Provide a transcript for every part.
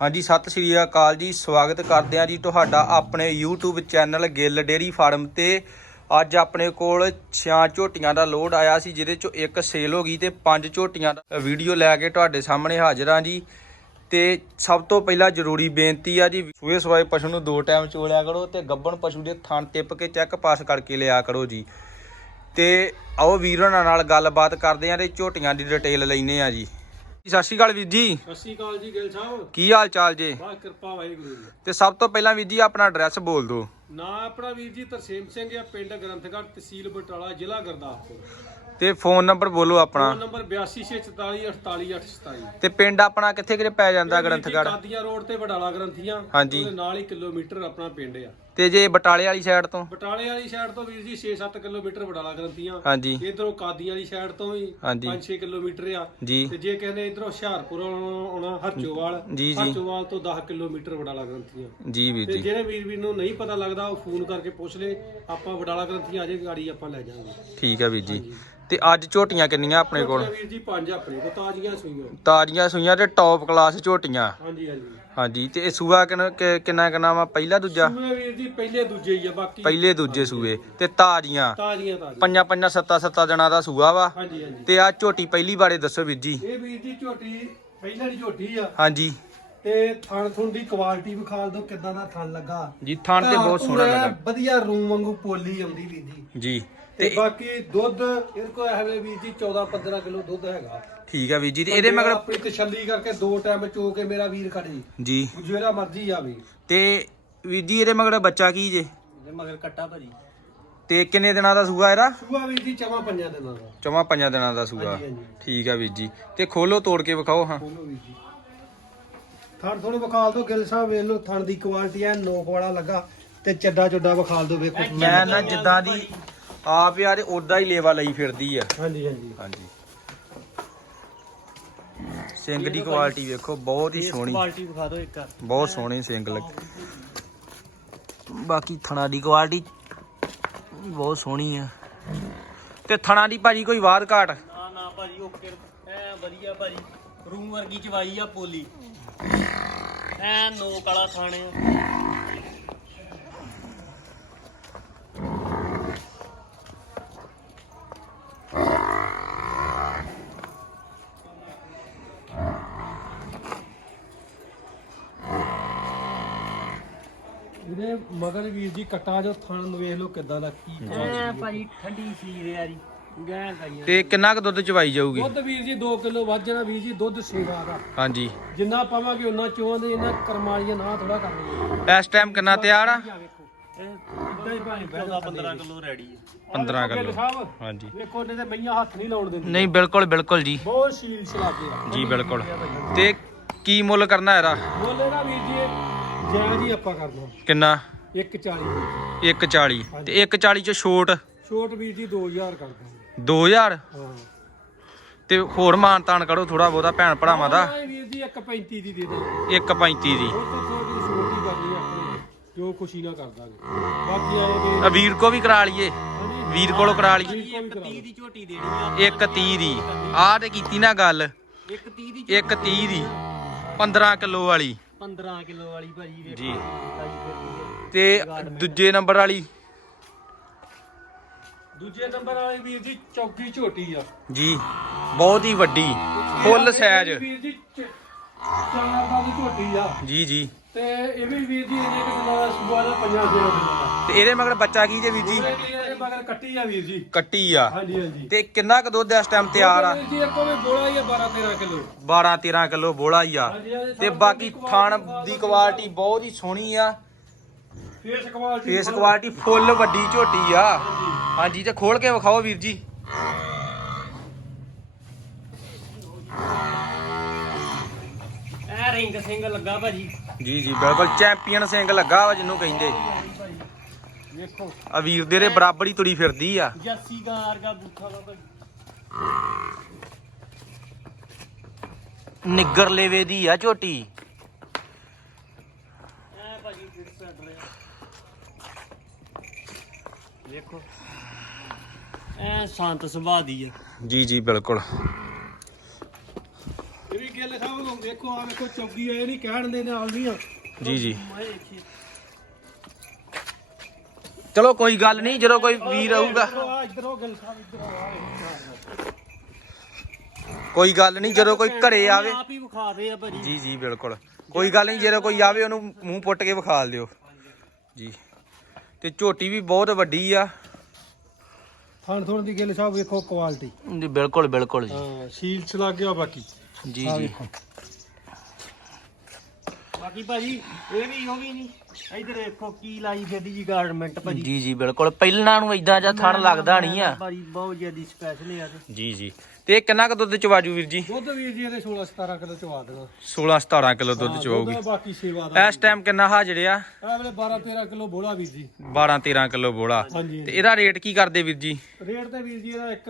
ਹਾਂਜੀ, ਸਤਿ ਸ਼੍ਰੀ ਅਕਾਲ ਜੀ, ਸਵਾਗਤ ਕਰਦੇ ਹਾਂ ਜੀ ਤੁਹਾਡਾ ਆਪਣੇ YouTube channel Gill dairy farm ਤੇ। ਅੱਜ ਆਪਣੇ ਕੋਲ ਛਿਆਂ ਝੋਟੀਆਂ ਦਾ ਲੋਡ ਆਇਆ ਸੀ, ਜਿਹਦੇ ਚੋਂ ਇੱਕ ਸੇਲ ਹੋ ਗਈ ਤੇ ਪੰਜ ਝੋਟੀਆਂ ਦਾ ਵੀਡੀਓ ਲੈ ਕੇ ਤੁਹਾਡੇ ਸਾਹਮਣੇ ਹਾਜ਼ਰ ਹਾਂ ਜੀ। ਤੇ ਸਭ ਤੋਂ ਪਹਿਲਾਂ ਜ਼ਰੂਰੀ ਬੇਨਤੀ ਆ ਜੀ, ਸੂਏ ਸਵਾਏ ਪਸ਼ੂ ਨੂੰ ਦੋ ਟਾਈਮ ਚੋਲਿਆ ਕਰੋ ਤੇ ਗੱਬਣ ਪਸ਼ੂ ਦੇ ਥਣ ਟਿੱਪ ਕੇ ਚੈੱਕ ਪਾਸ ਕਰਕੇ ਲਿਆ ਕਰੋ ਜੀ। ਤੇ ਆਓ ਵੀਰਾਂ ਨਾਲ ਗੱਲਬਾਤ ਕਰਦੇ ਆਂ ਤੇ ਝੋਟੀਆਂ ਦੀ ਡਿਟੇਲ ਲੈਨੇ ਆ ਜੀ। ਸਤਿ ਸ਼੍ਰੀ ਅਕਾਲ ਵੀਰ ਜੀ। ਸਤਿ ਸ਼੍ਰੀ ਅਕਾਲ ਜੀ ਗਿੱਲ ਸਾਹਿਬ। ਕੀ ਹਾਲ ਚਾਲ ਜੇ? ਬਾ ਕਿਰਪਾ ਵਾਹਿਗੁਰੂ ਜੀ ਤੇ ਸਭ ਤੋਂ ਪਹਿਲਾਂ ਵੀਰ ਜੀ ਆਪਣਾ ਐਡਰੈਸ ਬੋਲ ਦਿਓ। ਨਾ ਆਪਣਾ ਵੀਰ ਜੀ ਤਰਸੇਮ ਸਿੰਘ ਆ ਪਿੰਡ ਗ੍ਰੰਥਗੜ੍ਹ ਤਹਿਸੀਲ ਬਟਾਲਾ ਜ਼ਿਲ੍ਹਾ ਗੁਰਦਾਸਪੁਰ। ਤੇ ਫੋਨ ਨੰਬਰ ਬੋਲੋ ਆਪਣਾ। ਫੋਨ ਨੰਬਰ 8264448827 ਤੇ ਪਿੰਡ ਆਪਣਾ ਕਿੱਥੇ ਕਿਤੇ ਪੈ ਜਾਂਦਾ ਗ੍ਰੰਥਗੜ੍ਹ? ਕਾਦੀਆਂ ਰੋਡ ਤੇ ਬਟਾਲਾ ਗ੍ਰੰਥੀਆਂ ਹਾਂਜੀ। ਉਹਦੇ ਨਾਲ ਹੀ ਕਿਲੋਮੀਟਰ ਆਪਣਾ ਪਿੰਡ ਆ। ਤੇ ਜੇ ਬਟਾਲੇ ਵਾਲੀ ਸਾਈਡ ਤੋਂ? ਬਟਾਲੇ ਵਾਲੀ ਸਾਈਡ ਤੋਂ ਵੀਰ ਜੀ 6-7 ਕਿਲੋਮੀਟਰ ਬਟਾਲਾ ਗ੍ਰੰਥੀਆਂ। ਹਾਂਜੀ। ਇਧਰੋਂ ਕਾਦੀਆਂ ਵਾਲੀ ਸਾਈਡ ਤੋਂ ਵੀ ਹਾਂਜੀ। 5-6 ਕਿਲੋਮੀਟਰ ਆ। ਜੀ। ਤੇ ਜੇ ਕਹਿੰਦੇ ਇਧਰੋਂ ਹੁਸ਼ਿਆਰਪੁਰ ਆਉਣਾ ਹਰਚੋਵਾਲ। ਹਰਚੋਵਾਲ ਤੋਂ 10 ਕਿਲੋਮੀਟਰ ਬਟਾਲਾ ਗ੍ਰੰਥੀਆਂ। ਜੀ ਵੀਰ ਤੇ ਜੀ। ਜਿਹੜੇ ਵੀਰ ਵੀਰ ਨੂੰ ਨਹੀਂ ਪਤਾ ਲੱਗਦਾ ਉਹ ਫੋਨ ਕਰਕੇ ਪੁੱਛ ਲੇ ਆਪਾਂ ਵਡਾਲਾ ਗ੍ਰੰਥੀਆਂ ਅਜੇ ਗਾੜੀ ਆਪਾਂ ਲੈ ਜਾਵਾਂਗੇ। ਠੀਕ ਹੈ ਵੀਰ ਜੀ। ਤੇ ਅੱਜ ਝੋਟੀਆਂ ਕਿੰਨੀਆਂ ਆਪਣੇ ਕੋਲ? ਵੀਰ ਜੀ ਪੰਜ ਆਪਣੇ ਕੋ ਤਾਜ਼ੀਆਂ ਸੂਈਆਂ। ਤਾਜ਼ੀਆਂ ਸੂਈਆਂ ਤੇ ਟੌਪ ਕਲਾਸ ਝੋਟੀਆਂ। ਹਾਂਜੀ ਹਾਂਜੀ। ਹਾਂਜੀ ਤੇ ਇਹ ਸੂਆ ਕਿੰਨਾ ਕਿ- ਕਿੰਨਾ ਕਿੰਨਾ ਵਾ ਪਹਿਲਾ ਦੂਜਾ? ਸੂਏ ਵੀਰ ਜੀ ਪਹਿਲੇ ਦੂਜੇ ਹੀ ਆ ਬਾਕੀ ਪਹਿਲੇ ਦੂਜੇ ਸੂਏ ਤੇ ਤਾਜ਼ੀਆਂ। ਤਾਜ਼ੀਆਂ ਤਾਜ਼ੀਆਂ। ਪੰਜਾਂ ਪੰਜਾਂ ਸੱਤਾਂ ਸੱਤਾਂ ਦਿਨਾਂ ਦਾ ਸੂਆ ਵਾ। ਹਾਂਜੀ ਹਾਂਜੀ। ਤੇ ਆ ਝੋਟੀ ਪਹਿਲੀ ਬਾਰੇ ਦੱਸੋ ਵੀਰ ਜੀ। ਇਹ ਵੀਰ ਜੀ ਝੋਟੀ ਪਹਿਲਾਂ ਦੀ ਝੋਟੀ ਆ। ਹਾਂਜੀ। ਤੇ ਥਣ ਥੁਣ ਦੀ ਕੁਆਲਿਟੀ ਵਿਖਾ ਦਿਓ ਕਿੱਦਾਂ ਦਾ ਥਣ ਲੱਗਾ। ਜੀ ਥਣ ਤੇ ਬਹੁਤ ਸੋਹਣਾ ਪੂਰਾ ਲੱਗਾ। ਵਧੀਆ ਰੂਮ ਵਾਂਗੂ ਪੋਲੀ ਆਉਂਦੀ ਵੀਰ ਜੀ ਜੀ ਤੇ ਤੇ ਬਾਕੀ ਦੁੱਧ ਇਹਦੇ ਕੋਲ ਹੈਵੇ ਵੀਰ ਜੀ 14 15 ਕਿਲੋ ਦੁੱਧ ਹੈਗਾ। ਠੀਕ ਹੈ ਵੀਰ ਜੀ ਤੇ ਇਹਦੇ ਮਗਰ ਆਪਣੀ ਤਸੱਲੀ ਕਰਕੇ ਦੋ ਟਾਈਮ ਚੋ ਕੇ ਮੇਰਾ ਵੀਰ ਖੜੇ। ਜੀ। ਜਿਹੜਾ ਮਰਜ਼ੀ ਆਵੇ। ਤੇ ਵੀਰ ਜੀ ਇਹਦੇ ਮਗਰ ਬੱਚਾ ਕੀ ਜੇ? ਇਹਦੇ ਮਗਰ ਕੱਟਾ ਭਾਜੀ। ਤੇ ਕਿੰਨੇ ਦਿਨਾਂ ਦਾ ਸੂਆ ਇਹਦਾ? ਸੂਆ ਵੀਰ ਜੀ ਚਵਾਂ ਪੰਜਾਂ ਦਿਨਾਂ ਦਾ। ਚੌਵਾਂ ਪੰਜਾਂ ਦਿਨਾਂ ਦਾ ਸੂਆ। ਹਾਂਜੀ, ਹਾਂਜੀ। ਠੀਕ ਆ ਵੀਰ ਜੀ। ਤੇ ਖੋਲੋ ਤੋੜ ਕੇ ਵਿਖਾਓ ਹਾਂ। ਬੋਲੋ ਵੀਰ ਜੀ। ਥਣ ਥੋੜੇ ਵਿਖਾਲ ਦੋ ਗਿੱਲ ਸਾਹਿਬ ਵੇਖ ਲਓ ਥਣ ਦੀ ਕੁਆਲਿਟੀ ਐ ਨੋਕ ਵਾਲਾ ਲੱਗਾ ਤੇ ਚੱਡਾ ਚੁੱਡਾ ਵਿਖਾਲ ਦੋ ਵੇਖੋ। ਮੈਂ ਨਾ ਜਿੱਦਾਂ ਦੀ ਆਪ ਯਾਰ ਉਦਾਂ ਹੀ ਲੇਵਾ ਲਈ ਫਿਰਦੀ ਆ। ਹਾਂਜੀ ਹਾਂਜੀ। ਹਾਂਜੀ। ਸਿੰਘ ਦੀ ਕੁਆਲਿਟੀ ਵੇਖੋ ਬਹੁਤ ਹੀ ਸੋਹਣੀ। ਕੁਆਲਿਟੀ ਵਿਖਾ ਦਿਓ ਇੱਕ ਬਹੁਤ ਸੋਹਣੀ ਸਿੰਘ ਲੱਗ। ਬਾਕੀ ਥਣਾ ਦੀ ਕੁਆਲਿਟੀ ਬਹੁਤ ਸੋਹਣੀ ਆ। ਤੇ ਥਣਾ ਦੀ ਭਾਜੀ ਕੋਈ ਵਾਧ ਘਾਟ? ਨਾ ਨਾ ਭਾਜੀ ਓਕੇ। ਐ ਵਧੀਆ ਭਾਜੀ। ਰੂਮ ਵਰਗੀ ਚਵਾਈ ਆ ਪੋਲੀ। ਐ ਨੋਕ ਵਾਲਾ ਥਾਣੇ ਇਹਦੇ ਮਗਰ ਵੀਰ ਜੀ ਕੱਟਾ ਜੋ ਥਣ ਨੂੰ ਵੇਖ ਲਓ ਕਿੱਦਾਂ ਦਾ ਕੀ ਐ ਭਾਜੀ ਠੰਡੀ ਸੀ ਦੇ ਯਾਰੀ। ਗੈਂ ਗਾਈਆਂ ਤੇ ਕਿੰਨਾ ਕੁ ਦੁੱਧ ਚਵਾਈ ਜਾਊਗੀ? ਦੁੱਧ ਵੀਰ ਜੀ 2 ਕਿਲੋ ਵੱਧ ਜਾਣਾ ਵੀਰ ਜੀ ਦੁੱਧ ਸੇਵਾ ਦਾ। ਹਾਂਜੀ। ਜਿੰਨਾ ਪਾਵਾਂਗੇ ਉਹਨਾਂ ਚੋਆਂ ਦੇ ਇਹਨਾਂ ਕਰਮਾਲੀਆਂ ਨਾ ਥੋੜਾ ਕਰਨਗੇ ਇਸ ਟਾਈਮ ਕਿੰਨਾ ਤਿਆਰ ਆ? ਇਦਾਂ ਹੀ 14 15 ਕਿਲੋ ਰੈਡੀ ਆ। 15 ਕਿਲੋ। ਹਾਂਜੀ। ਵੇਖੋ ਇਹਨੇ ਤੇ ਮਈਆਂ ਹੱਥ ਨਹੀਂ ਲਾਉਣ ਦਿੰਦੇ। ਨਹੀਂ ਬਿਲਕੁਲ ਬਿਲਕੁਲ ਜੀ। ਬਹੁਤ ਸ਼ੀਲ ਛਲਾਗੇ ਆ। ਜੀ ਬਿਲਕੁਲ। ਤੇ ਕੀ ਮੁੱਲ ਕਰਨਾ ਇਹਦਾ? ਬੋਲੇ ਨਾ ਵੀਰ ਜੀ ਜੈ ਜੀ ਆਪਾਂ ਕਰਨਾ ਕਿੰਨਾ? 140 140 ਤੇ 140 ਚ ਛੋਟ? ਛੋਟ ਵੀਰ ਜੀ 2000 ਕਰ ਦਾਂਗੇ। 2000 ਹਾਂ। ਤੇ ਹੋਰ ਮਾਨ ਤਾਨ ਕਰੋ ਥੋੜਾ ਬਹੁਤਾ ਭੈਣ ਭਰਾਵਾਂ ਦਾ। ਵੀਰ ਜੀ 135 ਦੀ ਦੇ ਦਾਂਗੇ 135 ਦੀ। ਉਹ ਤਾਂ ਥੋੜੀ ਛੋਟ ਹੀ ਕਰਨੀ ਆ ਆਪਣੀ ਜੋ ਖੁਸ਼ੀ ਨਾਲ ਕਰ ਦਾਂਗੇ। ਬਾਕੀ ਆਏ ਆ ਵੀਰ ਕੋ ਵੀ ਕਰਾ ਲਈਏ? ਵੀਰ ਕੋਲੋਂ ਕਰਾ ਲਈਏ। ਵੀਰ ਕੋ ਵੀ 30 ਦੀ ਝੋਟੀ ਦੇਣੀ ਆ 130 ਦੀ। ਆਹ ਤੇ ਕੀਤੀ ਨਾ ਗੱਲ। ਇੱਕ 30 ਦੀ 130 ਦੀ। 15 ਕਿਲੋ ਵਾਲੀ। 15 ਕਿਲੋ ਵਾਲੀ ਭਾਜੀ ਜੀ। ਤੇ ਦੂਜੇ ਨੰਬਰ ਵਾਲੀ। ਦੂਜੇ ਨੰਬਰ ਵਾਲੀ ਵੀਰ ਜੀ ਚੌਕੀ ਝੋਟੀ ਆ। ਜੀ ਬਹੁਤ ਹੀ ਵੱਡੀ ਫੁੱਲ ਸਾਈਜ਼। ਵੀਰ ਜੀ ਚ- ਚਾਰ ਦਾ ਦੀ ਝੋਟੀ ਆ। ਜੀ ਜੀ। ਤੇ ਇਹ ਵੀ ਵੀਰ ਜੀ ਇਹਨੇ ਕਿ ਦਿਨਾਂ ਦਾ ਸੂਆ ਦਾ ਪੰਜਾਂ ਦਿਨਾਂ ਦਾ ਤੇ ਇਹਦੇ ਮਗਰ ਬੱਚਾ ਕੀ ਜੇ ਵੀਰ ਜੀ? ਇਹ ਮਗਰ ਕੱਟੀ ਆ ਵੀਰ ਜੀ। ਕੱਟੀ ਆ। ਹਾਂਜੀ ਹਾਂਜੀ। ਤੇ ਕਿੰਨਾ ਕੁ ਦੁੱਧ ਇਸ ਟਾਈਮ ਤਿਆਰ ਆ? ਵੀਰ ਜੀ ਇੱਕੋ ਵੀ ਬੋਲਾ ਹੀ ਆ 12 13 ਕਿਲੋ। 12 13 ਕਿਲੋ ਬੋਲਾ ਹੀ ਆ। ਤੇ ਬਾਕੀ ਖਾਣ ਦੀ ਕੁਆਲਿਟੀ ਬਹੁਤ ਹੀ ਸੋਹਣੀ ਆ। Face quality face quality full ਵੱਡੀ ਝੋਟੀ ਆ। ਹਾਂਜੀ ਤੇ ਖੋਲ ਕੇ ਵਿਖਾਓ ਵੀਰ ਜੀ। ਐ ਰਿੰਗ ਸਿੰਘ ਲੱਗਾ ਭਾਜੀ। ਜੀ ਜੀ ਬਿਲਕੁਲ ਚੈਂਪੀਅਨ ਸਿੰਘ ਲੱਗਾ ਵਾ ਜਿਹਨੂੰ ਕਹਿੰਦੇ। ਵੇਖੋ ਆ ਵੀਰ ਦੇ ਦੇ ਬਰਾਬਰ ਹੀ ਤੁਰੀ ਫਿਰਦੀ ਆ। ਜੱਸੀ ਗਾਰ ਦਾ ਬੂਥਾ ਵਾ ਭਾਜੀ। ਨਿੱਗਰ ਲੇਵੇ ਦੀ ਆ ਝੋਟੀ ਐ ਭਾਜੀ ਫਿਟ ਸੈਟ ਰਿਹਾ ਵੇਖੋ। ਐ ਸ਼ਾਂਤ ਸੁਭਾਅ ਦੀ ਆ। ਜੀ ਜੀ ਬਿਲਕੁਲ। ਇਹ ਵੀ ਗਿੱਲ ਸਾਹਿਬ ਵੇਖੋ ਆ ਵੇਖੋ ਚੌਗੀ ਇਹ ਨਹੀਂ ਕਹਿਣ ਦੇ ਨਾਲ ਨਹੀਂ ਆ। ਜੀ ਜੀ। ਚਲੋ ਕੋਈ ਗੱਲ ਨਹੀਂ ਜਦੋਂ ਕੋਈ ਵੀਰ ਆਊਗਾ। ਕੋਈ ਗੱਲ ਨਹੀਂ ਜਦੋਂ ਕੋਈ ਘਰੇ ਆਵੇ। ਆਪ ਹੀ ਵਿਖਾ ਦੇ ਆ ਭਾਜੀ ਜੀ ਜੀ ਬਿਲਕੁਲ। ਕੋਈ ਗੱਲ ਨਹੀਂ ਜਦੋਂ ਕੋਈ ਆਵੇ ਉਹਨੂੰ ਮੂੰਹ ਪੁੱਟ ਕੇ ਵਿਖਾ ਲਿਓ ਜੀ। ਤੇ ਝੋਟੀ ਵੀ ਬਹੁਤ ਵੱਡੀ ਆ। ਥਣ ਥਣ ਦੀ ਗਿੱਲ ਸਾਹਿਬ ਵੇਖੋ ਕੁਆਲਿਟੀ ਜੀ ਬਿਲਕੁਲ ਬਿਲਕੁਲ ਜੀ। ਹਾਂ ਸੀਲਸ ਲੱਗ ਗਿਆ ਬਾਕੀ। ਜੀ ਜੀ। ਵੇਖੋ। ਬਾਕੀ ਭਾਜੀ ਇਹ ਵੀ ਉਹ ਵੀ ਨਹੀਂ ਇਧਰ ਦੇਖੋ ਕੀ ਲਾਈ ਫਿਰਦੀ ਜੀ ਗਾਰਡਮੈਂਟ ਭਾਜੀ। ਜੀ ਜੀ ਬਿਲਕੁਲ। ਪਹਿਲਾਂ ਨੂੰ ਇਦਾਂ ਜਾਂ ਥਣ ਲੱਗਦਾ ਨਹੀਂ ਆ। ਭਾਜੀ ਬਹੁਤ ਜਿਆਦੀ ਸਪੈਸ਼ਲ ਆ ਜੀ ਜੀ। ਤੇ ਇਹ ਕਿੰਨਾ ਕੁ ਦੁੱਧ ਚਵਾਜੂ ਵੀਰ ਜੀ? ਦੁੱਧ ਵੀਰ ਜੀ ਇਹਦੇ 16 17 ਕਿਲੋ ਚਵਾ ਦੇਣਾ। 16 17 ਕਿਲੋ ਦੁੱਧ ਚਵਾਉਗੀ ਬਾਕੀ ਸੇਵਾ ਦਾ ਇਸ ਟਾਈਮ ਕਿੰਨਾ ਹਾਜ਼ਰ ਆ? ਵੇਲੇ 12 13 ਕਿਲੋ ਬੋਲਾ ਵੀਰ ਜੀ। 12 13 ਕਿਲੋ ਬੋਲਾ ਤੇ ਇਹਦਾ ਰੇਟ ਕੀ ਕਰਦੇ ਵੀਰ ਜੀ? ਰੇਟ ਤੇ ਵੀਰ ਜੀ ਇਹਦਾ ਇੱਕ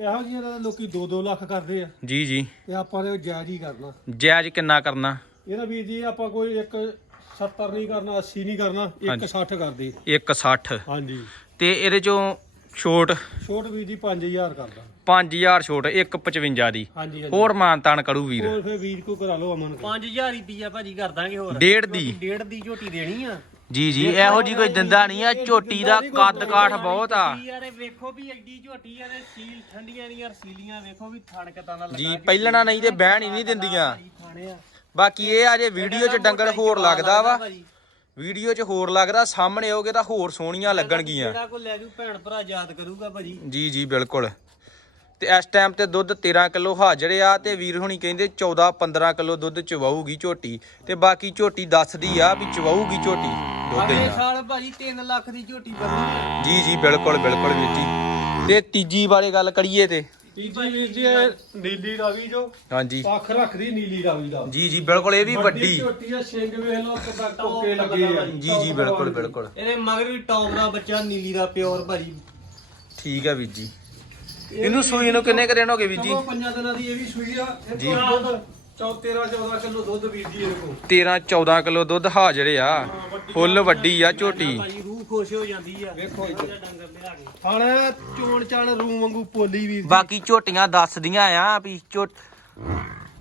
ਇਹੋ ਜਿਹੀਆਂ ਦਾ ਲੋਕੀ 2-2 ਲੱਖ ਕਰਦੇ ਆ। ਜੀ ਜੀ। ਤੇ ਆਪਾਂ ਨੇ ਜਾਇਜ਼ ਹੀ ਕਰਨਾ। ਜਾਇਜ਼ ਕਿੰਨਾ ਕਰਨਾ? ਇਹਦਾ ਵੀਰ ਜੀ ਆਪਾਂ ਕੋਈ ਇੱਕ 70 ਨਹੀਂ ਕਰਨਾ 80 ਨਹੀਂ ਕਰਨਾ ਇੱਕ 60 ਕਰਦੇ। 160 ਹਾਂਜੀ। ਤੇ ਇਹਦੇ ਚੋਂ ਛੋਟ? ਛੋਟ ਵੀਰ ਜੀ 5000 ਕਰਦਾ। 5000 ਛੋਟ 155 ਦੀ। ਹਾਂਜੀ ਹਾਂਜੀ। ਹੋਰ ਮਾਨਤਾਨ ਕਰੂ ਵੀਰ। ਹੋਰ ਫਿਰ ਵੀਰ ਕੋ ਕਰਾ ਲਓ ਅਮਨ ਕੋ। 5000 ਰੁਪਈਆ ਭਾਜੀ ਕਰ ਦਾਂਗੇ ਹੋਰ। ਡੇਢ ਦੀ। ਡੇਢ ਦੀ ਝੋਟੀ ਦੇਣੀ ਆ। ਜੀ ਜੀ ਇਹੋ ਜੀ ਕੋਈ ਦਿੰਦਾ ਨਹੀਂ ਆ ਝੋਟੀ ਦਾ ਕੱਦ ਕਾਠ ਬਹੁਤ ਆ। ਯਾਰ ਇਹ ਵੇਖੋ ਵੀ ਐਡੀ ਝੋਟੀ ਆ ਤੇ ਸੀਲ ਠੰਡੀਆਂ ਦੀਆਂ ਰਸੀਲੀਆਂ ਵੇਖੋ ਵੀ ਥਣ ਕਿਦਾਂ ਦਾ ਲੱਗਾ ਜੀ ਪਹਿਲਣਾ ਨਹੀਂ ਤੇ ਬਹਿਣ ਹੀ ਨਹੀਂ ਦਿੰਦੀਆਂ। ਭਾਜੀ ਖਾਣੇ ਆ। ਬਾਕੀ ਇਹ ਆ ਜੇ ਵੀਡੀਓ 'ਚ ਡੰਗਰ ਹੋਰ ਲੱਗਦਾ ਵਾ। ਭਾਜੀ। ਵੀਡੀਓ 'ਚ ਹੋਰ ਲੱਗਦਾ ਸਾਹਮਣੇ ਹੋਗੇ ਤਾਂ ਹੋਰ ਸੋਹਣੀਆਂ ਲੱਗਣਗੀਆਂ। ਜਿਹੜਾ ਕੋਈ ਲੈ ਜੂ ਭੈਣ ਭਰਾ ਯਾਦ ਕਰੂਗਾ ਭਾਜੀ। ਜੀ ਜੀ ਬਿਲਕੁਲ। ਤੇ ਇਸ ਟਾਈਮ ਤੇ ਦੁੱਧ 13 ਕਿਲੋ ਹਾਜ਼ਰ ਆ ਤੇ ਵੀਰ ਹੁਣੀ ਕਹਿੰਦੇ 14 15 ਕਿਲੋ ਦੁੱਧ ਚਵਾਊਗੀ ਝੋਟੀ। ਤੇ ਬਾਕੀ ਝੋਟੀ ਦੱਸਦੀ ਆ ਵੀ ਚਵਾਊਗੀ ਝੋਟੀ। ਦੁੱਧ ਅਗਲੇ ਇਹਨਾਂ ਸਾਲ ਭਾਜੀ 3 ਲੱਖ ਦੀ ਝੋਟੀ ਬਣੂਗੀ ਜੀ ਜੀ ਬਿਲਕੁਲ ਬਿਲਕੁਲ ਵੀਰ ਜੀ। ਤੇ ਤੀਜੀ ਬਾਰੇ ਗੱਲ ਕਰੀਏ ਤੇ। ਤੀਜੀ ਵੀਰ ਜੀ ਇਹ ਨੀਲੀ ਰਾਵੀ ਜੋ। ਹਾਂਜੀ। ਪੱਖ ਰੱਖਦੀ ਨੀਲੀ ਰਾਵੀ ਦਾ। ਜੀ ਜੀ ਬਿਲਕੁਲ ਇਹ ਵੀ ਵੱਡੀ ਝੋਟੀ ਆ ਸਿੰਘ ਵੇਖ ਲਓ ਕਿੱਦਾਂ ਟੋਕੇ ਲੱਗੇ ਆ। ਜੀ ਜੀ ਬਿਲਕੁਲ ਬਿਲਕੁਲ। ਇਹਦੇ ਮਗਰ ਵੀ ਟੌਪ ਦਾ ਬੱਚਾ ਨੀਲੀ ਦਾ ਪਿਓਰ ਭਾਜੀ। ਠੀਕ ਹੈ ਵੀਰ ਜੀ। ਇਹਨੂੰ ਸੂਈ ਨੂੰ ਕਿੰਨੇ ਕੁ ਦਿਨ ਹੋ ਗਏ ਵੀਰ ਜੀ? ਚਲੋ ਪੰਜਾਂ ਦਿਨਾਂ ਦੀ ਇਹ ਵੀ ਸੂਈ ਆ। ਇਹ ਜੀ। ਤੋਂ ਦੁੱਧ 13 14 ਕਿਲੋ ਦੁੱਧ ਵੀਰ ਜੀ ਇਹਦੇ ਕੋਲ। 13 14 ਕਿਲੋ ਦੁੱਧ ਹਾਜ਼ਰ ਆ। ਫੁੱਲ ਵੱਡੀ ਆ ਝੋਟੀ। ਭਾਜੀ ਰੂਹ ਖੁਸ਼ ਹੋ ਜਾਂਦੀ ਆ। ਵੇਖੋ ਇੱਧਰ। ਇਹਦਾ ਡੰਗਰ ਲਿਆ ਕੇ। ਖਾਣਾ ਚੋਣ ਚਾਣ ਰੂ ਵਾਂਗੂ ਪੋਲੀ ਵੀਰ ਜੀ। ਬਾਕੀ ਝੋਟੀਆਂ ਦੱਸਦੀਆਂ ਆ ਵੀ ਝੋਟ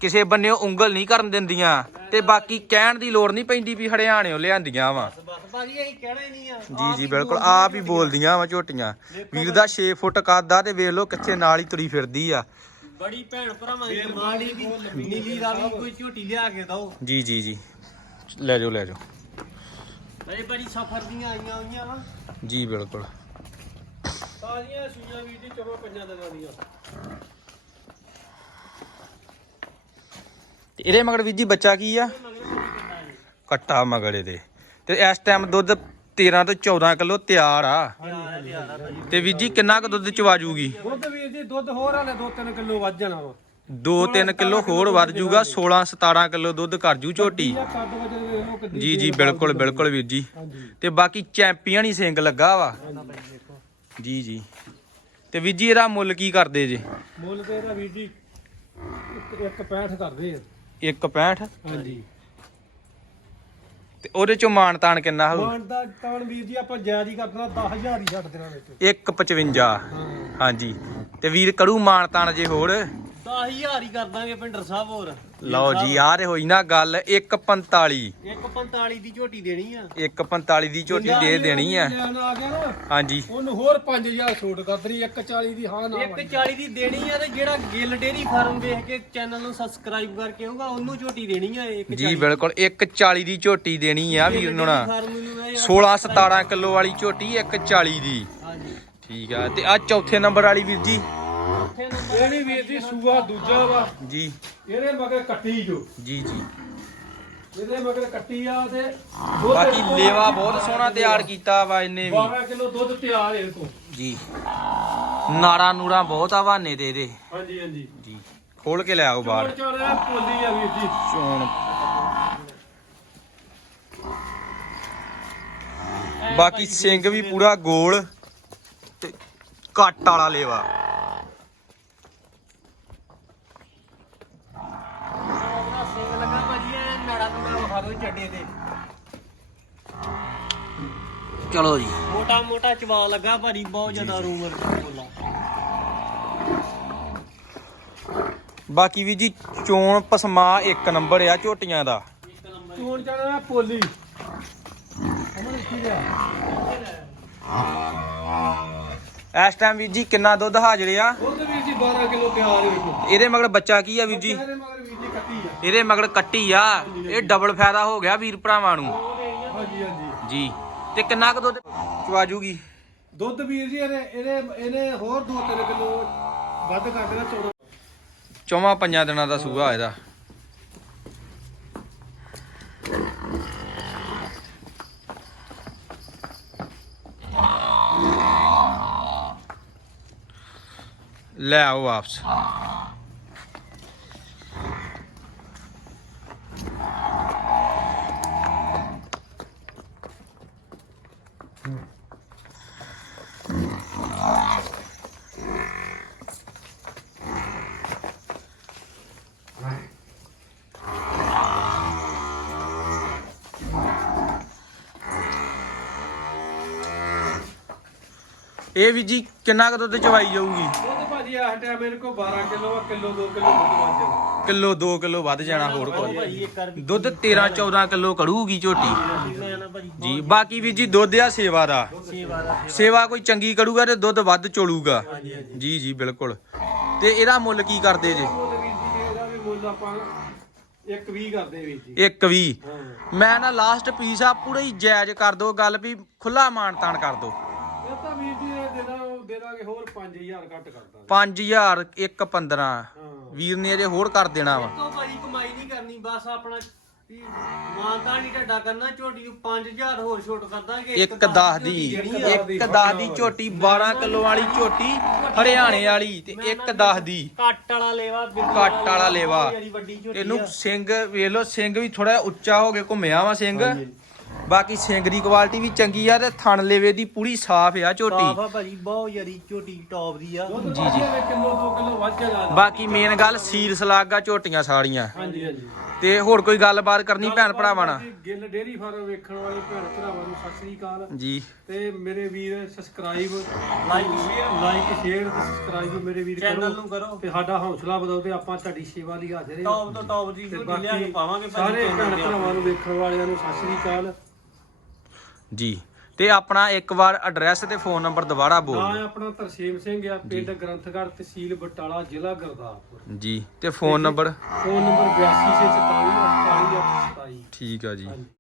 ਕਿਸੇ ਬੰਨਿਓ ਉਂਗਲ ਨਹੀਂ ਕਰਨ ਦਿੰਦੀਆਂ ਤੇ ਬਾਕੀ ਕਹਿਣ ਦੀ ਲੋੜ ਨਹੀਂ ਪੈਂਦੀ ਵੀ ਹਰਿਆਣਿਓ ਲਿਆਂਦੀਆਂ ਵਾ। ਬਸ ਭਾਜੀ ਅਸੀਂ ਕਹਿਣਾ ਹੀ ਨਹੀਂ ਆ। ਜੀ ਜੀ ਬਿਲਕੁਲ ਆਪ ਹੀ ਬੋਲਦੀਆਂ ਵਾ ਝੋਟੀਆਂ। ਵੀਰ ਦਾ 6 ਫੁੱਟ ਕੱਦ ਆ ਤੇ ਵੇਖ ਲਓ ਕਿੱਥੇ ਨਾਲ ਹੀ ਤੁਰੀ ਫਿਰਦੀ ਆ। ਬੜੀ ਭੈਣ ਭਰਾਵਾਂ ਦੀ ਹੀ ਵੀ ਨੀਲੀ ਦਾ ਵੀ ਕੋਈ ਝੋਟੀ ਲਿਆ ਕੇ ਦਿਓ ਜੀ ਜੀ ਜੀ। ਲੈ ਜਾਓ ਲੈ ਜਾਓ। ਅਜੇ ਬੜੀ ਸਫਰ ਦੀਆਂ ਆਈਆਂ ਹੋਈਆਂ ਵਾ। ਜੀ ਬਿਲਕੁਲ। ਤਾਜ਼ੀਆਂ ਸੂਈਆਂ ਵੀਰ ਜੀ ਚੋਂ ਪੰਜਾਂ ਦਿਨਾਂ ਦੀਆਂ। ਤੇ ਇਹਦੇ ਮਗਰ ਵੀਰ ਜੀ ਬੱਚਾ ਕੀ ਆ? ਕੱਟਾ ਮਗੜੇ ਦੇ ਤੇ ਇਸ ਟਾਈਮ ਦੁੱਧ 13 ਤੋਂ 14 ਕਿਲੋ ਤਿਆਰ ਆ। ਤੇ ਵੀਰ ਜੀ ਕਿੰਨਾ ਕੁ ਦੁੱਧ ਚਵਾ ਜੂਗੀ? ਦੁੱਧ ਵੀਰ ਜੀ ਦੁੱਧ ਹੋਰ ਹਾਲੇ 2-3 ਕਿਲੋ ਵੱਧ ਜਾਣਾ ਵਾ। 2-3 ਕਿਲੋ ਹੋਰ ਵੱਧ ਜੂਗਾ 16-17 ਕਿਲੋ ਦੁੱਧ ਕਰ ਜੂ ਝੋਟੀ। ਜੀ ਜੀ ਬਿਲਕੁਲ ਬਿਲਕੁਲ ਵੀਰ ਜੀ। ਤੇ ਬਾਕੀ ਚੈਂਪੀਅਨ ਹੀ ਸਿੰਘ ਲੱਗਾ ਵਾ। ਜੀ ਜੀ। ਤੇ ਵੀਰ ਜੀ ਇਹਦਾ ਮੁੱਲ ਕੀ ਕਰਦੇ ਜੇ? ਮੁੱਲ ਤੇ ਇਹਦਾ ਵੀਰ ਜੀ 1.65 ਕਰਦੇ ਆ। 165 ਹਾਂਜੀ। ਤੇ ਉਹਦੇ ਚੋਂ ਮਾਨਤਾਨ ਕਿੰਨਾ ਹੋਊ? ਮਾਨ ਦਾ ਤਾਨ ਵੀਰ ਜੀ ਆਪਾਂ ਜਾਇਜ਼ ਹੀ ਕਰਨਾ 10000 ਹੀ ਛੱਡ ਦੇਣਾ ਵਿੱਚ। 155 ਹਾਂ। ਹਾਂਜੀ। ਤੇ ਵੀਰ ਕਰੂ ਮਾਨਤਾਨ ਜੇ ਹੋਰ? 10000 ਹੀ ਕਰ ਦਾਂਗੇ ਪਿੰਡਰ ਸਾਹਿਬ ਹੋਰ। ਲਓ ਜੀ ਯਾਰ ਹੋਈ ਨਾ ਗੱਲ 145 145 ਦੀ ਝੋਟੀ ਦੇਣੀ ਆ। 145 ਦੀ ਝੋਟੀ ਦੇ ਦੇਣੀ ਆ। ਆ ਹਾਂਜੀ। ਉਹਨੂੰ ਹੋਰ 5000 ਛੋਟ ਕਰ ਦੇਣੀ 140 ਦੀ ਹਾਂ ਨਾ 140 ਦੀ ਦੇਣੀ ਆ ਤੇ ਜਿਹੜਾ ਗਿੱਲ ਡੇਰੀ ਫਾਰਮ ਵੇਖ ਕੇ ਚੈਨਲ ਨੂੰ ਸਬਸਕ੍ਰਾਈਬ ਕਰਕੇ ਆਊਗਾ ਉਹਨੂੰ ਝੋਟੀ ਦੇਣੀ ਆ 140 ਜੀ ਬਿਲਕੁਲ 140 ਦੀ ਝੋਟੀ ਦੇਣੀ ਆ ਵੀਰ ਨੂੰ ਨਾ। ਫਾਰਮ ਨੂੰ ਇਹ 16 17 ਕਿਲੋ ਵਾਲੀ ਝੋਟੀ 140 ਦੀ। ਹਾਂਜੀ। ਠੀਕ ਆ ਤੇ ਆ ਚੌਥੇ ਨੰਬਰ ਵਾਲੀ ਵੀਰ ਜੀ। ਚੌਥੇ ਨੰਬਰ ਵੀਰ ਜੀ ਸੂਆ ਦੂਜਾ ਵਾ। ਜੀ। ਇਹਦੇ ਮਗਰ ਕੱਟੀ ਜੋ। ਜੀ ਜੀ। ਇਹਦੇ ਮਗਰ ਕੱਟੀ ਆ ਤੇ ਬਾਕੀ ਲੇਵਾ ਬਹੁਤ ਸੋਹਣਾ ਤਿਆਰ ਕੀਤਾ ਵਾ ਇਹਨੇ ਵੀ। 12 ਕਿਲੋ ਦੁੱਧ ਤਿਆਰ ਇਹਦੇ ਕੋਲ। ਜੀ। ਨਾਰਾ ਨੂਰਾ ਬਹੁਤ ਆ ਬਹਾਨੇ ਤੇ ਇਹਦੇ। ਹਾਂਜੀ ਹਾਂਜੀ। ਜੀ। ਖੋਲ ਕੇ ਲੈ ਆਓ ਬਾਹਰ। ਚੋਣ ਚਾਣ ਪੋਲੀ ਆ ਵੀਰ ਜੀ। ਚੋਣ ਬਾਕੀ ਸਿੰਘ ਵੀ ਪੂਰਾ ਗੋਲ ਤੇ ਕੱਟ ਵਾਲਾ ਲੇਵਾ ਉਹਦਾ ਸਿੰਘ ਲੱਗਾ ਭਾਜੀ ਇਹ ਨਾੜਾ ਨੂੰ ਵਿਖਾ ਦਿਓ ਚੱਡੇ ਤੇ। ਚਲੋ ਜੀ। ਮੋਟਾ ਮੋਟਾ ਚਵਾ ਲੱਗਾ ਭਾਜੀ ਬਹੁਤ ਜ਼ਿਆਦਾ ਰੂਮਰ ਬੋਲਾ। ਬਾਕੀ ਵੀ ਜੀ ਚੋਣ ਪਸਮਾ ਇੱਕ ਨੰਬਰ ਆ ਝੋਟੀਆਂ ਦਾ। ਇੱਕ ਨੰਬਰ ਚੋਣ ਚੜਨਾ ਪੋਲੀ। ਅਮਨ ਕੀ ਲਿਆ? ਇਸ ਟਾਈਮ ਵੀਰ ਜੀ ਕਿੰਨਾ ਦੁੱਧ ਹਾਜ਼ਰ ਆ? ਉਹ ਤੇ ਵੀਰ ਜੀ 12 ਕਿਲੋ ਤਿਆਰ ਹੈ ਵੇਖੋ। ਇਹਦੇ ਮਗਰ ਬੱਚਾ ਕੀ ਆ ਵੀਰ ਜੀ? ਇਹਦੇ ਮਗਰ ਵੀਰ ਜੀ ਕੱਟੀ ਆ। ਇਹਦੇ ਮਗਰ ਕੱਟੀ ਆ। ਇਹ ਡਬਲ ਫਾਇਦਾ ਹੋ ਗਿਆ ਵੀਰ ਭਰਾਵਾਂ ਨੂੰ। ਹਾਂਜੀ ਹਾਂਜੀ। ਜੀ। ਤੇ ਕਿੰਨਾ ਕੁ ਦੁੱਧ ਚਵਾਜੂਗੀ? ਦੁੱਧ ਵੀਰ ਜੀ ਇਹਨੇ ਇਹਨੇ ਇਹਨੇ ਹੋਰ 2-3 ਕਿਲੋ ਵੱਧ ਕਰ ਦੇਣਾ ਚੌੜਾ ਚੌਵਾਂ ਪੰਜਾਂ ਦਿਨਾਂ ਦਾ ਸੂਆ ਇਹਦਾ। ਲੈ ਆਓ ਵਾਪਸ ਇਹ ਵੀ ਜੀ ਕਿੰਨਾ ਕੁ ਦੁੱਧ ਚਵਾਈ ਜਾਊਗੀ? ਭਾਜੀ ਆ ਟਾਈਮ ਮੇਰੇ ਕੋਲ 12 ਕਿਲੋ ਆ ਕਿਲੋ 2 ਕਿਲੋ ਦੁੱਧ ਵੱਧ ਜਾਊ। ਕਿਲੋ 2 ਕਿਲੋ ਵੱਧ ਜਾਣਾ ਹੋਰ ਕੋਈ। ਇੱਕ ਦੁੱਧ 13 14 ਕਿਲੋ ਕੜੂਗੀ ਝੋਟੀ। ਜੀ ਬਾਕੀ ਵੀ ਜੀ ਦੁੱਧ ਆ ਸੇਵਾ ਦਾ। ਸੇਵਾ ਕੋਈ ਚੰਗੀ ਕਰੂਗਾ ਤੇ ਦੁੱਧ ਵੱਧ ਚੋਲੂਗਾ। ਜੀ ਜੀ ਬਿਲਕੁਲ। ਤੇ ਇਹਦਾ ਮੁੱਲ ਕੀ ਕਰਦੇ ਜੇ? ਇਹਦਾ ਵੀ ਮੁੱਲ ਆਪਾਂ 120 ਕਰਦੇ ਵੀਰ ਜੀ। ਇੱਕ ਵੀ ਹਾਂ। ਮੈਂ ਨਾ ਲਾਸਟ ਪੀਸ ਆ ਪੂਰਾ ਹੀ ਜਾਇਜ਼ ਕਰ ਦੋ ਗੱਲ ਵੀ ਖੁੱਲਾ ਮਾਨ ਤਾਨ ਕਰ ਦੋ। ਇਹ ਤਾਂ ਵੀਰ ਜੀ ਇਹ ਦੇ ਦਾਂ ਦੇ ਦਾਂਗੇ ਹੋਰ 5000 ਘੱਟ ਕਰ ਦਾਂਗੇ। 5000 ਇੱਕ 15 ਹਾਂ। ਵੀਰ ਨੇ ਇਹਦੇ ਹੋਰ ਕਰ ਦੇਣਾ ਵਾ। ਤੋਂ ਭਾਜੀ ਕਮਾਈ ਨਹੀਂ ਕਰਨੀ ਬਸ ਆਪਣਾ ਵੀ ਮਾਨਤਾ ਨਹੀਂ ਢੱਡਾ ਕਰਨਾ ਝੋਟੀ ਨੂੰ 5000 ਹੋਰ ਛੋਟ ਕਰ ਦਾਂਗੇ। ਇੱਕ 10 ਦੀ ਇੱਕ 10 ਦੀ ਝੋਟੀ 12 ਕਿਲੋ ਵਾਲੀ ਝੋਟੀ ਹਰਿਆਣੇ ਵਾਲੀ ਤੇ ਇੱਕ 10 ਦੀ। ਕੱਟ ਵਾਲਾ ਲੇਵਾ ਕੱਟ ਵਾਲਾ ਲੇਵਾ। ਜਿਹੜੀ ਵੱਡੀ ਝੋਟੀ ਇਹਨੂੰ ਆ। ਸਿੰਘ ਵੇਖ ਲਓ ਸਿੰਘ ਵੀ ਥੋੜਾ ਉੱਚਾ ਹੋ ਕੇ ਘੁੰਮਿਆ ਵਾ ਸਿੰਘ। ਬਾਕੀ ਦੀ ਕੁਆਲਿਟੀ ਵੀ ਚੰਗੀ ਆ ਤੇ ਥਣ ਲੇਵੇ ਦੀ ਪੂਰੀ ਸਾਫ਼ ਆ ਸਾਫ਼ ਝੋਟੀ ਆ ਭਾਜੀ ਬਹੁਤ ਯਾਰੀ ਝੋਟੀ ਟੌਪ ਦੀ ਆ। ਜੀ ਜੀ ਕਿਲੋ 2 ਕਿਲੋ ਵੱਧ ਜਾਣਾ ਬਾਕੀ ਮੇਨ ਗੱਲ ਸੀਲ ਸਲਾਗਾ ਝੋਟੀਆਂ ਸਾਰੀਆਂ। ਹਾਂਜੀ ਹਾਂਜੀ। ਤੇ ਹੋਰ ਕੋਈ ਗੱਲਬਾਤ ਕਰਨੀ ਭੈਣ ਭਰਾਵਾਂ ਨਾਲ? ਜੀ, ਗਿੱਲ ਡੇਰੀ ਫਾਰਮ ਵੇਖਣ ਵਾਲੇ ਭੈਣ ਭਰਾਵਾਂ ਨੂੰ ਸਤਿ ਸ੍ਰੀ ਅਕਾਲ। ਜੀ। ਤੇ ਮੇਰੇ ਵੀਰ subscribe like share like share ਤੇ ਸਬਸਕ੍ਰਾਈਬ ਮੇਰੇ ਵੀਰ ਚੈਨਲ ਨੂੰ ਕਰੋ। ਤੇ ਸਾਡਾ ਹੌਸਲਾ ਵਧਾਓ ਤੇ ਆਪਾਂ ਤੁਹਾਡੀ ਸੇਵਾ ਲਈ ਹਾਜ਼ਰ ਹਾਂ। ਟੌਪ ਤੋਂ ਟੌਪ ਤੇ ਝੋਟੀ ਲਿਆ ਕੇ ਬਾਕੀ ਪਾਵਾਂਗੇ ਸਾਰੇ ਭੈਣ ਭਰਾਵਾਂ ਨੂੰ ਵੇਖਣ ਵਾਲਿਆਂ ਨੂੰ ਸਤਿ ਸ੍ਰੀ ਅਕਾਲ। ਜੀ। ਤੇ ਆਪਣਾ ਇੱਕ ਵਾਰ ਐਡਰੈਸ ਤੇ ਫੋਨ ਨੰਬਰ ਦੁਬਾਰਾ ਬੋਲ ਨਾਂ ਆਪਣਾ ਤਰਸੇਮ ਸਿੰਘ ਆ ਪਿੰਡ ਗ੍ਰੰਥਗੜ੍ਹ ਤਹਿਸੀਲ ਬਟਾਲਾ ਜ਼ਿਲ੍ਹਾ ਗੁਰਦਾਸਪੁਰ। ਜੀ ਤੇ ਫੋਨ ਨੰਬਰ ਫੋਨ ਨੰਬਰ 8244 48 ਠੀਕ ਆ ਜੀ।